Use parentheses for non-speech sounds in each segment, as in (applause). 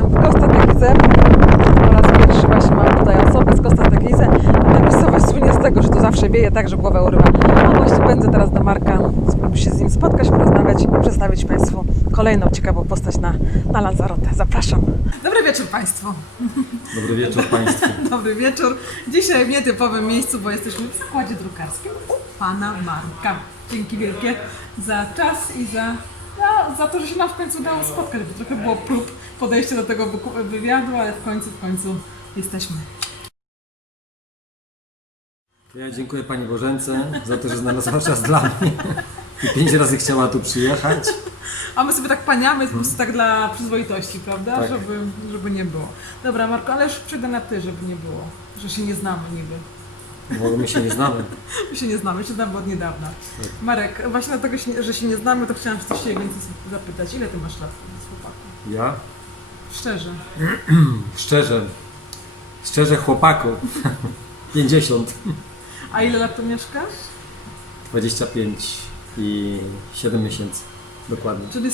Jestem w Costa Teguise. Po raz pierwszy właśnie mam tutaj osobę z Costa Teguise. A ta miejscowość słynie z tego, że tu zawsze wieje tak, że głowę urywa. A właśnie pędzę teraz do Marka, żeby się z nim spotkać, porozmawiać i przedstawić Państwu kolejną ciekawą postać na, na Lanzarote. Zapraszam. Dobry wieczór Państwu. Dobry wieczór Państwu. (laughs) Dobry wieczór. Dzisiaj w nietypowym miejscu, bo jesteśmy w zakładzie drukarskim u pana Marka. Dzięki wielkie za czas i za, no, za to, że się nam w końcu udało spotkać, bo trochę było prób podejścia do tego wywiadu, ale w końcu, w końcu jesteśmy. Ja dziękuję Pani Bożence za to, że znalazła czas dla mnie i pięć razy chciała tu przyjechać. A my sobie tak paniamy, po prostu tak dla przyzwoitości, prawda? Tak. Żeby, żeby nie było. Dobra, Marko, ale już przejdę na ty, żeby nie było, że się nie znamy niby. Bo my się nie znamy. My się nie znamy, się znamy od niedawna. Marek, właśnie dlatego, się- że się nie znamy, to chciałam coś się więcej zapytać. Ile ty masz lat z chłopakiem? Ja? Szczerze. (clears throat) Szczerze. Szczerze chłopaku. (laughs) 50. A ile lat tu mieszkasz? 25 i 7 miesięcy. Dokładnie. Czyli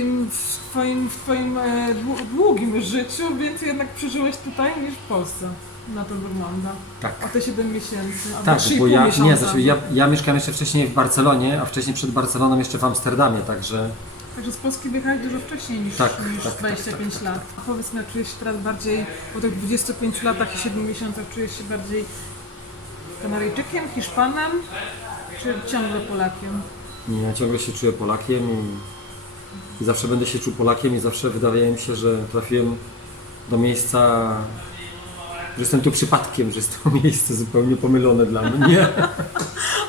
im- w twoim, w twoim e, dłu- długim życiu więcej jednak przeżyłeś tutaj niż w Polsce. Na to wygląda. Tak. O te 7 miesięcy, albo Tak, 3,5 bo ja, miesiąca. nie, znaczy ja, ja mieszkałem jeszcze wcześniej w Barcelonie, a wcześniej przed Barceloną jeszcze w Amsterdamie, także Także z Polski wyjechałeś dużo wcześniej niż, Tak, niż tak, tak, 25 tak, lat. A powiedz mi, a czujesz się teraz bardziej, po tych 25 latach i 7 miesiącach, czujesz się bardziej Kanaryjczykiem, Hiszpanem, czy ciągle Polakiem? nie, ja ciągle się czuję Polakiem i, i zawsze będę się czuł Polakiem i zawsze wydaje mi się, że trafiłem do miejsca, że jestem tu przypadkiem, że jest to miejsce zupełnie pomylone dla mnie.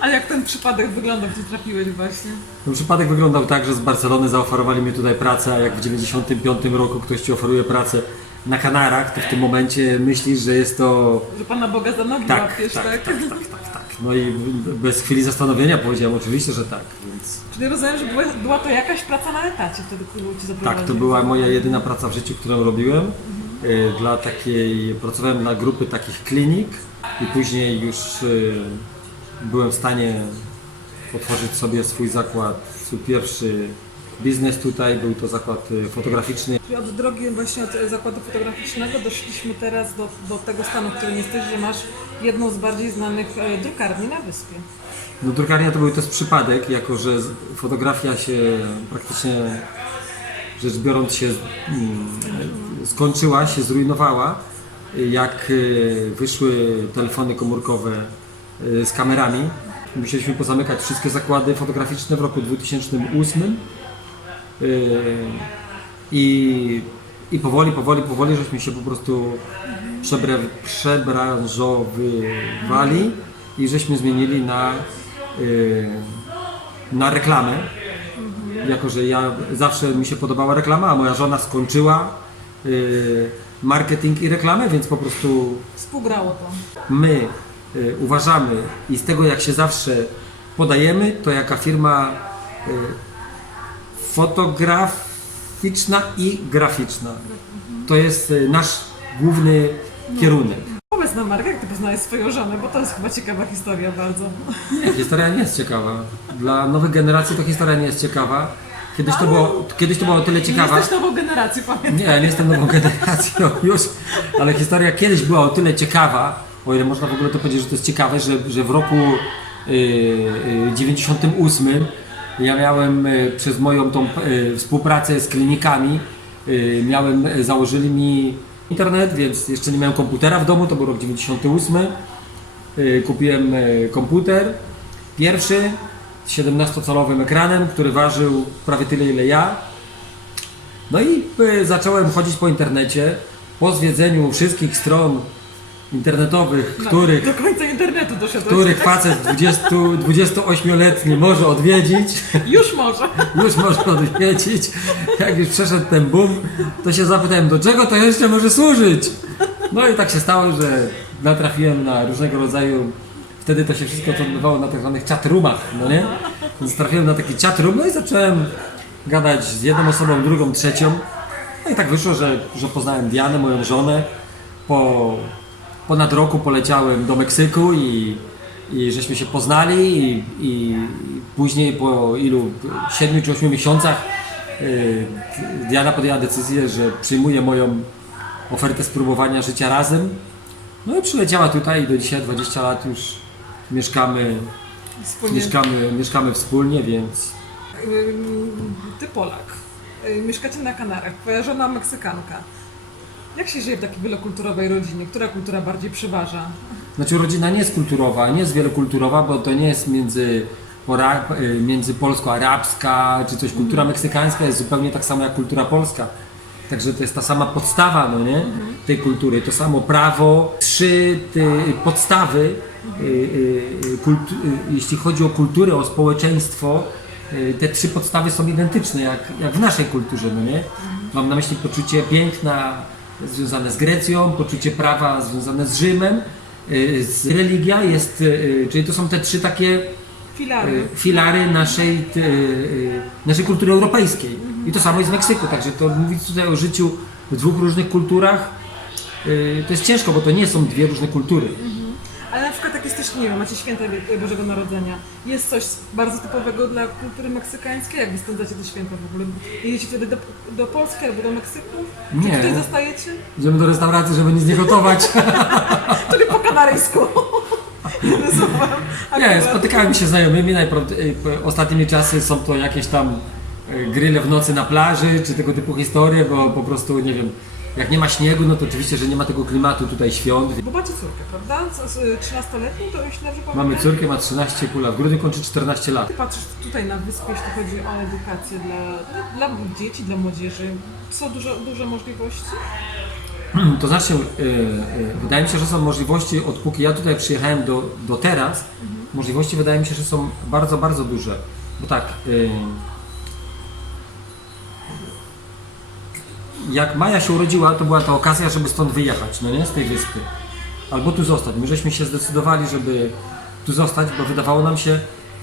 A (laughs) jak ten przypadek wyglądał, gdzie trafiłeś właśnie? Ten przypadek wyglądał tak, że z Barcelony zaoferowali mi tutaj pracę, a jak w 95 roku ktoś ci oferuje pracę na Kanarach, to w tym momencie myślisz, że jest to Że Pana Boga za nogi tak, łapiesz, tak, tak? tak, tak, tak, tak. No i bez chwili zastanowienia powiedziałem oczywiście, że tak, więc Czyli rozumiem, że była, była to jakaś praca na etacie wtedy, którą Ci zaprowadzili. tak, to była moja jedyna praca w życiu, którą robiłem. Y, Dla takiej, pracowałem dla grupy takich klinik i później już y, byłem w stanie otworzyć sobie swój zakład, swój pierwszy biznes tutaj, był to zakład y, fotograficzny. Czyli od drogi właśnie od zakładu fotograficznego doszliśmy teraz do, do tego stanu, w którym jesteś, że masz jedną z bardziej znanych e, drukarni na wyspie. No drukarnia to był też przypadek, jako że fotografia się praktycznie rzecz biorąc się mm, skończyła, się zrujnowała, jak y, wyszły telefony komórkowe y, z kamerami. Musieliśmy pozamykać wszystkie zakłady fotograficzne w roku 2008 Y, i, i powoli, powoli, powoli żeśmy się po prostu przebre, przebranżowywali i żeśmy zmienili na, na reklamę. Jako, że ja zawsze mi się podobała reklama, a moja żona skończyła marketing i reklamę, więc po prostu Współgrało to. my y, uważamy i z tego jak się zawsze podajemy, to jaka firma y, fotograficzna i graficzna. To jest y, nasz główny kierunek. Powiedz nam Marek, jak Ty poznałeś swoją żonę, bo to jest chyba ciekawa historia bardzo. Nie, historia nie jest ciekawa. Dla nowych generacji to historia nie jest ciekawa. Kiedyś to było, kiedyś to było o tyle Nie ciekawa. jesteś nową generacją, pamiętam. Nie, nie jestem nową generacją (laughs) już, ale historia kiedyś była o tyle ciekawa, o ile można w ogóle to powiedzieć, że to jest ciekawe, że, że w roku y, y, 98 ja miałem y, przez moją tą y, współpracę z klinikami, y, miałem, y, założyli mi internet, więc jeszcze nie miałem komputera w domu, to był rok 98. Y, Kupiłem y, komputer, pierwszy, 17-calowym ekranem, który ważył prawie tyle ile ja. No i y, zacząłem chodzić po internecie, po zwiedzeniu wszystkich stron internetowych, których, Do końca internetu doszedłeś. których facet 20, 28-letni może odwiedzić, (laughs) Już może. (laughs) już może odwiedzić. Jak już przeszedł ten boom, to się zapytałem, do czego to jeszcze może służyć? No i tak się stało, że natrafiłem na różnego rodzaju, wtedy to się wszystko to odbywało na tak zwanych chatroomach, no nie? Więc trafiłem na taki chatroom, no i zacząłem gadać z jedną osobą, drugą, trzecią. No i tak wyszło, że, że poznałem Dianę, moją żonę. Po ponad roku poleciałem do Meksyku i, i żeśmy się poznali i, i, później po ilu, 7 czy 8 miesiącach y, Diana podjęła decyzję, że przyjmuje moją ofertę spróbowania życia razem. No i przyleciała tutaj i do dzisiaj 20 lat już mieszkamy, Wspólnie. mieszkamy, mieszkamy wspólnie, więc Ty Polak. Mieszkacie na Kanarach. Twoja żona Meksykanka. Jak się żyje w takiej wielokulturowej rodzinie? Która kultura bardziej przeważa? Znaczy rodzina nie jest kulturowa, nie jest wielokulturowa, bo to nie jest między, y, między polsko-arabska czy coś. Kultura meksykańska jest zupełnie tak samo jak kultura polska. Także to jest ta sama podstawa no nie? tej kultury. To samo prawo, trzy ty, podstawy, y, y, y, y, jeśli chodzi o kulturę, o społeczeństwo, y, te trzy podstawy są identyczne jak, jak w naszej kulturze. No nie? Mam na myśli poczucie piękna związane z Grecją, poczucie prawa związane z Rzymem, y, z religia jest, y, czyli to są te trzy takie Filary. y, filary naszej, y, naszej kultury europejskiej. I to samo jest w Meksyku, także to mówić tutaj o życiu w dwóch różnych kulturach y, to jest ciężko, bo to nie są dwie różne kultury. Ale na przykład jak jesteś, nie wiem, macie święta Bożego Narodzenia, jest coś bardzo typowego dla kultury meksykańskiej? Jak wy spędzacie te święta w ogóle? Jedziecie wtedy do, do Polski albo do Meksyku? Czy Nie. tutaj zostajecie? Idziemy do restauracji, żeby nic nie gotować. (laughs) Czyli po kanaryjsku. (laughs) Nie, spotykałem się z znajomymi, y, ostatnimi czasy są to jakieś tam y, grille w nocy na plaży, czy tego typu historie, bo po prostu, nie wiem, jak nie ma śniegu, no to oczywiście, że nie ma tego klimatu tutaj świąt. Bo macie córkę, prawda? Z- 13-letnią, to jeśli dobrze pamiętam? Mamy córkę, ma 13,5 lat, w grudniu kończy 14 lat. Ty patrzysz tutaj na wyspę, jeśli chodzi o edukację dla, dla, dla dzieci, dla młodzieży. Są dużo, duże możliwości? To znaczy, y, y, wydaje mi się, że są możliwości, odpóki ja tutaj przyjechałem do, do teraz, możliwości wydaje mi się, że są bardzo, bardzo duże. Bo tak, y, jak Maja się urodziła, to była to okazja, żeby stąd wyjechać, no nie, z tej wyspy. Albo tu zostać. My żeśmy się zdecydowali, żeby tu zostać, bo wydawało nam się,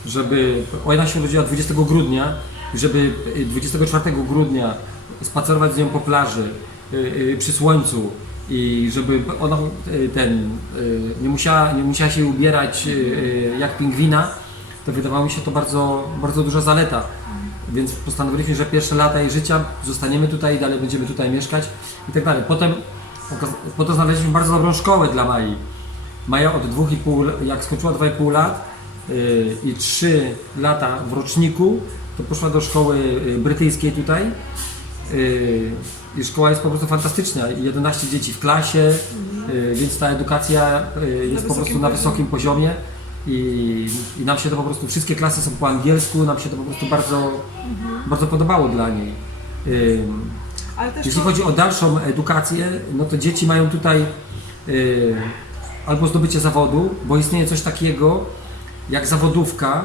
żeby... Ona się urodziła 20 grudnia żeby y, 24 grudnia spacerować z nią po plaży y, y, przy słońcu i żeby ona y, ten, y, nie, musiała, nie musiała się ubierać y, y, jak pingwina, to wydawało mi się to bardzo, bardzo duża zaleta. Więc postanowiliśmy, że pierwsze lata jej życia zostaniemy tutaj i dalej będziemy tutaj mieszkać i tak dalej. Potem po to znaleźliśmy bardzo dobrą szkołę dla Mai. Maja od 2,5, jak skończyła 2,5 lat yy, i 3 lata w roczniku, to poszła do szkoły yy, brytyjskiej tutaj. Yy, I szkoła jest po prostu fantastyczna. 11 dzieci w klasie, yy, więc ta edukacja yy, jest po prostu na wysokim poziomie. I, I nam się to po prostu, wszystkie klasy są po angielsku, nam się to po prostu bardzo, bardzo podobało dla niej. Jeśli to- chodzi o dalszą edukację, no to dzieci mają tutaj y, albo zdobycie zawodu, bo istnieje coś takiego jak zawodówka,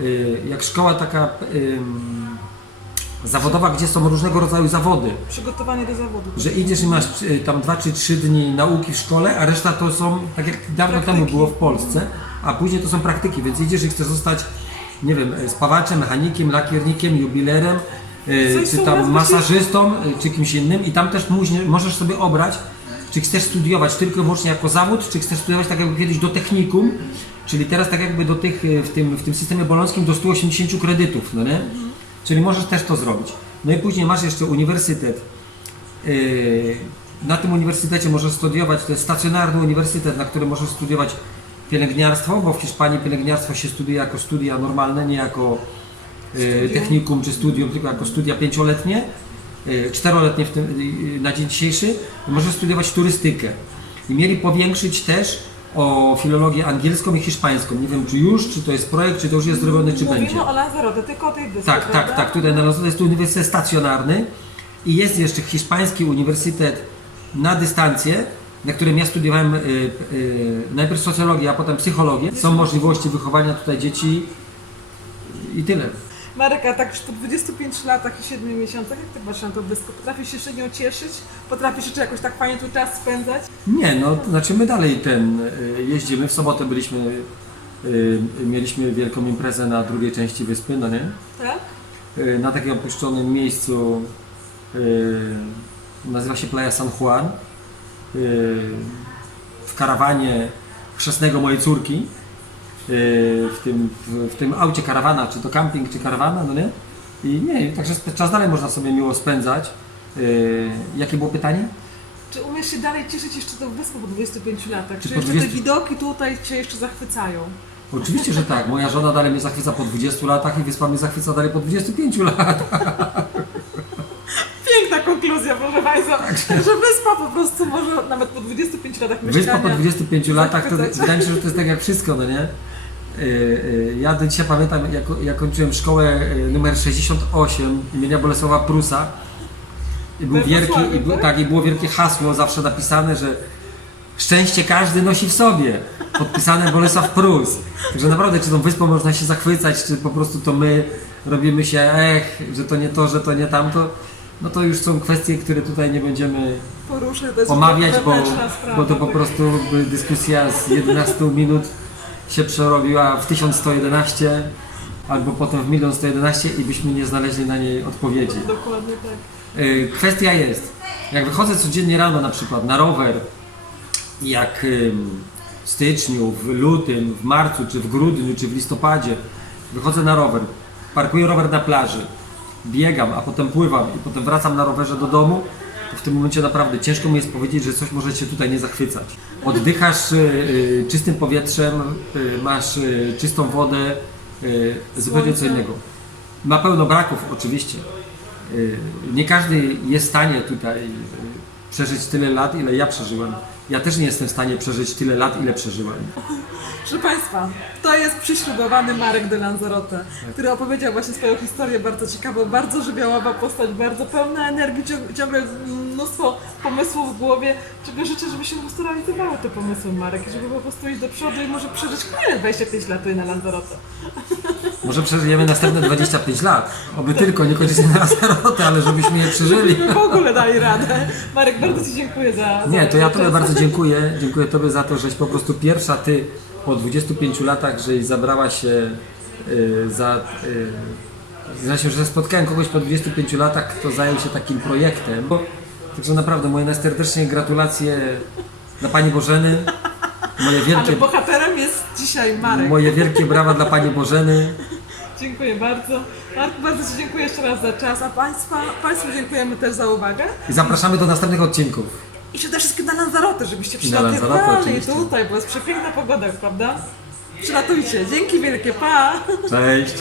y, jak szkoła taka ym, zawodowa, gdzie są różnego rodzaju zawody. przygotowanie do zawodu. Że idziesz i masz y, tam 2 czy 3 dni nauki w szkole, a reszta to są, tak jak dawno Praktyki. temu było w Polsce, a później to są praktyki, więc idziesz i chcesz zostać, nie wiem, spawaczem, mechanikiem, lakiernikiem, jubilerem, y, Coś czy tam masażystą, y, czy kimś innym i tam też możesz sobie obrać, czy chcesz studiować tylko i wyłącznie jako zawód, czy chcesz studiować tak jakby kiedyś do technikum, czyli teraz tak jakby do tych, w tym, w tym systemie bolońskim do 180 kredytów, no nie? Czyli możesz też to zrobić. No i później masz jeszcze uniwersytet, Na tym uniwersytecie możesz studiować, to jest stacjonarny uniwersytet, na którym możesz studiować pielęgniarstwo, bo w Hiszpanii pielęgniarstwo się studiuje jako studia normalne, nie jako Studium. technikum czy studium, tylko jako studia pięcioletnie, yy, czteroletnie w tym, yy, na dzień dzisiejszy. Możesz studiować turystykę. I mieli powiększyć też o filologię angielską i hiszpańską. Nie wiem, czy już, czy to jest projekt, czy to już jest zrobione, czy Mówimy będzie. o Lanzarote, tylko o tej wyspie, Tak, tak, prawda? tak. Tutaj na Londynie jest uniwersytet stacjonarny i jest jeszcze hiszpański uniwersytet na dystancję, na którym ja studiowałem y, y, najpierw socjologię, a potem psychologię. Są możliwości wychowania tutaj dzieci i tyle. Marek, a tak już po 25 latach i 7 miesiącach, jak ty patrzysz na tą wyspę? Potrafisz się jeszcze nią cieszyć? Potrafisz jeszcze jakoś tak fajnie tu czas spędzać? Nie, no to znaczy my dalej ten y, jeździmy. W sobotę byliśmy, y, mieliśmy wielką imprezę na drugiej części wyspy, no nie? Tak? y, na takim opuszczonym miejscu y, nazywa się Playa San Juan w karawanie chrzestnego mojej córki y, w tym, w, w tym aucie karawana, czy to camping, czy karawana, no nie? I nie, także czas dalej można sobie miło spędzać. Yy, jakie było pytanie? Czy umiesz się dalej cieszyć jeszcze tą wyspą po 25 latach? Czy, po jeszcze 20 te widoki tutaj Cię jeszcze zachwycają? Oczywiście, że tak. Moja żona dalej mnie zachwyca po 20 latach i wyspa mnie zachwyca dalej po 25 latach. (laughs) Konkluzja, proszę Państwa, że wyspa po prostu może nawet po 25 latach Wyspa po mieszkania 25 latach, to wydaje mi się, że to jest tak jak wszystko, no nie? Yy, yy, Ja do dzisiaj pamiętam, jak, jak kończyłem szkołę yy, numer 68 imienia Bolesława Prusa. I był wielki, i, był, tak? tak, i było wielkie hasło zawsze napisane, że szczęście każdy nosi w sobie. Podpisane Bolesław Prus. Także naprawdę, czy tą wyspą można się zachwycać, czy po prostu to my robimy się, ech, że to nie to, że to nie tamto. No to już są kwestie, które tutaj nie będziemy Poruszę, to jest omawiać, bo, wewnętrzna sprawa, bo to po tak. prostu by dyskusja z 11 minut się przerobiła w 1111 albo potem w 1111 i byśmy nie znaleźli na niej odpowiedzi. Dokładnie tak. Y, Kwestia jest, jak wychodzę codziennie rano na przykład na rower, jak ym, w styczniu, w lutym, w marcu, czy w grudniu, czy w listopadzie, wychodzę na rower, parkuję rower na plaży, biegam, a potem pływam i potem wracam na rowerze do domu, to w tym momencie naprawdę ciężko mi jest powiedzieć, że coś może Cię tutaj nie zachwycać. Oddychasz y, y, czystym powietrzem, y, masz czystą wodę, y, zupełnie co innego. Ma pełno braków oczywiście. Nie każdy jest w stanie tutaj przeżyć tyle lat, ile ja przeżyłem. Ja też nie jestem w stanie przeżyć tyle lat, ile przeżyłem. Proszę Państwa, to jest przyślubowany Marek de Lanzarote, Tak. który opowiedział właśnie swoją historię bardzo ciekawą, bardzo żywiołowa postać, bardzo pełna energii, ciąg- ciągle mnóstwo pomysłów w głowie, czego życzę, żeby się po prostu realizowały te pomysły Marek i żeby po prostu iść do przodu i może przeżyć kolejne 25 lat tutaj na Lanzarote. Może przeżyjemy następne 25 lat. Oby tylko, niekoniecznie na Lanzarote, ale żebyśmy je przeżyli. Żeby w ogóle dali radę. Marek, bardzo Ci dziękuję za... Nie, to ja Tobie bardzo dziękuję. Dziękuję Tobie za to, żeś po prostu pierwsza Ty po 25 latach, żeś zabrała się y, za... Y, znaczy, że spotkałem kogoś po 25 latach, kto zajął się takim projektem. Także naprawdę moje najserdeczniejsze gratulacje dla Pani Bożeny. Moje Ale wielkie, bohaterem jest dzisiaj Marek. moje wielkie brawa dla Pani Bożeny. Dziękuję bardzo. Marku, bardzo Ci dziękuję jeszcze raz za czas, a Państwa, Państwu dziękujemy też za uwagę. I zapraszamy do następnych odcinków. I przede wszystkim na Lanzarote, żebyście na Lanzarote przylatywali oczywiście. tutaj, bo jest przepiękna pogoda, prawda? Przylatujcie. Dzięki wielkie, pa! Cześć!